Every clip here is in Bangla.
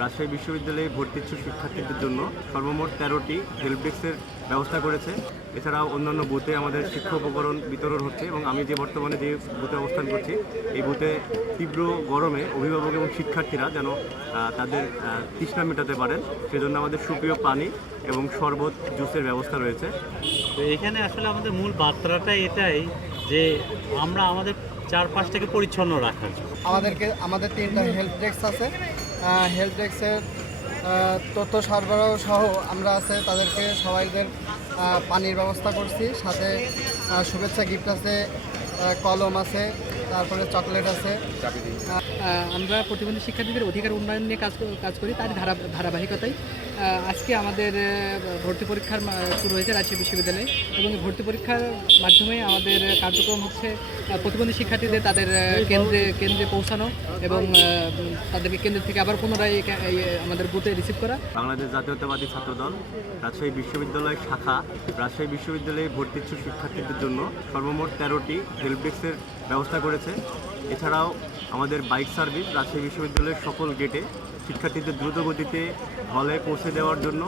রাজশাহী বিশ্ববিদ্যালয়ে ভর্তি ইচ্ছুক শিক্ষার্থীদের জন্য সর্বমোট 13টি হেল্প ডেস্কের ব্যবস্থা করেছে। এছাড়াও অন্যান্য বুথে আমাদের শিক্ষা উপকরণ বিতরণ হচ্ছে এবং আমি বর্তমানে যে বুথে অবস্থান করছি এই বুথে তীব্র গরমে অভিভাবক এবং শিক্ষার্থীরা যেন তাদের তৃষ্ণা মেটাতে পারেন সেজন্য আমাদের সুপ্রিয় পানি এবং শরবত জুসের ব্যবস্থা রয়েছে। তো এখানে আসলে আমাদের মূল বার্তাটা এটাই যে আমরা আমাদের চারপাশটাকে পরিচ্ছন্ন রাখার জন্য আমাদের 3টা হেল্প ডেস্ক আছে। হেল্প ডেস্কের তথ্য সরবরাহ সহ আমরা আছে তাদেরকে সবাইদের পানির ব্যবস্থা করছি, সাথে শুভেচ্ছা গিফট আছে, কলম আছে, তারপরে চকলেট আছে। আমরা প্রতিবন্ধী শিক্ষার্থীদের অধিকার উন্নয়ন নিয়ে কাজ করি, তার ধারাবাহিকতায় আজকে আমাদের ভর্তি পরীক্ষার শুরু হয়েছে রাজশাহী বিশ্ববিদ্যালয়ে এবং ভর্তি পরীক্ষার মাধ্যমে আমাদের কার্যক্রম হচ্ছে প্রতিবন্ধী শিক্ষার্থীদের তাদের কেন্দ্রে পৌঁছানো এবং তাদেরকে কেন্দ্র থেকে আবার পুনরায় আমাদের বুথে রিসিভ করা। বাংলাদেশ জাতীয়তাবাদী ছাত্রদল রাজশাহী বিশ্ববিদ্যালয় শাখা রাজশাহী বিশ্ববিদ্যালয়ে ভর্তি ইচ্ছুক শিক্ষার্থীদের জন্য সর্বমোট 13টি হেল্প ডেস্কের ব্যবস্থা করেছে। এছাড়াও আমাদের বাইক সার্ভিস রাজশাহী বিশ্ববিদ্যালয়ের সকল গেটে শিক্ষার্থীদের দ্রুত গতিতে হলে পৌঁছে দেওয়ার জন্য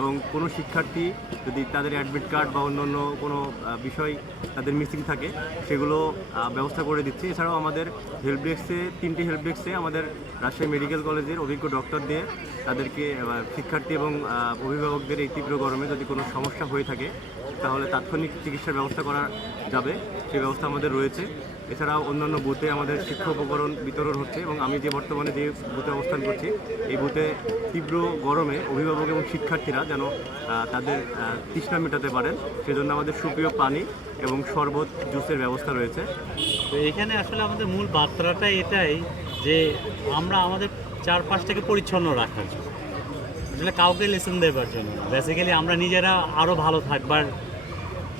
এবং কোনো শিক্ষার্থী যদি তাদের অ্যাডমিট কার্ড বা অন্যান্য কোনো বিষয় তাদের মিসিং থাকে সেগুলো ব্যবস্থা করে দিচ্ছে। এছাড়াও আমাদের হেল্প ডেস্কে 3টি হেল্প ডেস্কে আমাদের রাজশাহী মেডিকেল কলেজের অভিজ্ঞ ডক্টর দিয়ে তাদেরকে শিক্ষার্থী এবং অভিভাবকদের এই তীব্র গরমে যদি কোনো সমস্যা হয়ে থাকে তাহলে তাৎক্ষণিক চিকিৎসার ব্যবস্থা করা যাবে, সেই ব্যবস্থা আমাদের রয়েছে। এছাড়াও অন্যান্য বুথে আমাদের শিক্ষা উপকরণ বিতরণ হচ্ছে এবং আমি বর্তমানে যে বুথে অবস্থান করছি এই বুথে তীব্র গরমে অভিভাবক এবং শিক্ষার্থীরা যেন তাদের তৃষ্ণা মেটাতে পারেন সেজন্য আমাদের সুপ্রিয় পানি এবং শরবত জুসের ব্যবস্থা রয়েছে। তো এখানে আসলে আমাদের মূল বার্তাটা এটাই যে আমরা আমাদের চারপাশটাকে পরিচ্ছন্ন রাখার জন্য, আসলে কাউকে লেসন দেবার জন্য না, বেসিক্যালি আমরা নিজেরা আরও ভালো থাকবার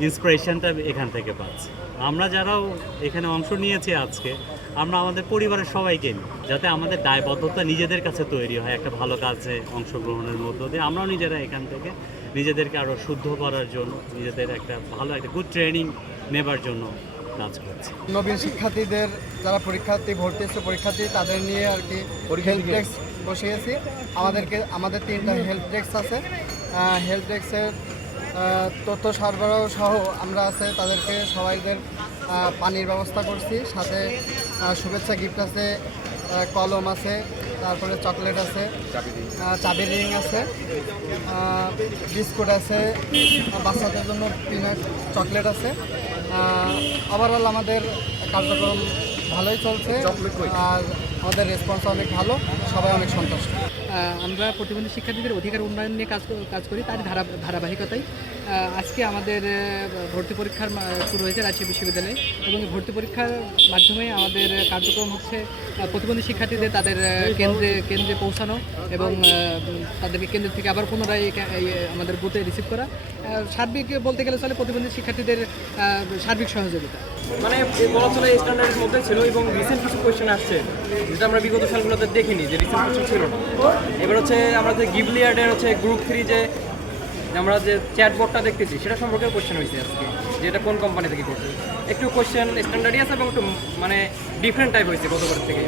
ইন্সপিরেশনটা এখান থেকে পাচ্ছি। আমরা যারাও এখানে অংশ নিয়েছি আজকে আমরা আমাদের পরিবারের সবাইকে নিই, যাতে আমাদের দায়বদ্ধতা নিজেদের কাছে তৈরি হয় একটা ভালো কাজে অংশগ্রহণের মধ্য দিয়ে আমরাও নিজেরা এখান থেকে নিজেদেরকে আরও শুদ্ধ করার জন্য নিজেদের একটা ভালো একটা গুড ট্রেনিং নেবার জন্য কাজ করছি। নবীন শিক্ষার্থীদের যারা পরীক্ষার্থী তাদের নিয়ে আর কি হেল্প ডেস্ক বসিয়েছি। আমাদের 3টা হেল্প ডেস্ক আছে। হেল্প ডেস্কের তথ্য সরবরাহ সহ আমরা আছে তাদেরকে সবাইদের পানির ব্যবস্থা করছি, সাথে শুভেচ্ছা গিফট আছে, কলম আছে, তারপরে চকলেট আছে, চাবির রিং আছে, বিস্কুট আছে, বাচ্চাদের জন্য পিনাট চকলেট আছে। ওভারঅল আমাদের কার্যক্রম ভালোই চলছে আর আমাদের রেসপন্স অনেক ভালো, সবাই অনেক সন্তুষ্ট। আমরা প্রতিবন্ধী শিক্ষার্থীদের অধিকার উন্নয়ন নিয়ে কাজ করি, তার ধারাবাহিকতায় আজকে আমাদের ভর্তি পরীক্ষার শুরু হয়েছে রাজশাহী বিশ্ববিদ্যালয়ে এবং ভর্তি পরীক্ষার মাধ্যমে আমাদের কার্যক্রম হচ্ছে প্রতিবন্ধী শিক্ষার্থীদের তাদের কেন্দ্রে পৌঁছানো এবং তাদেরকে কেন্দ্র থেকে আবার পুনরায় আমাদের বুথে রিসিভ করা। সার্বিক বলতে গেলে চলে প্রতিবন্ধী শিক্ষার্থীদের সার্বিক সহযোগিতা মানে বলা চলে স্ট্যান্ডার্ডের মধ্যে ছিল এবং রিসেন্ট কিছু কোয়েশ্চেন আসছে যেটা আমরা বিগত সালগুলোতে দেখিনি, যে রিসেন্ট কোয়েশ্চেন ছিল না। এবার হচ্ছে আমরা যে গিভলিয়ার্ডের হচ্ছে গ্রুপ 3 যে আমরা যে চ্যাটবোর্ডটা দেখতেছি সেটা সম্পর্কেও কোয়েশ্চেন হয়েছে আজকে, যে এটা কোন কোম্পানি থেকে করছে। একটু কোয়েশ্চেন স্ট্যান্ডার্ডই আছে এবং একটু মানে ডিফারেন্ট টাইপ হয়েছে গতবার থেকে।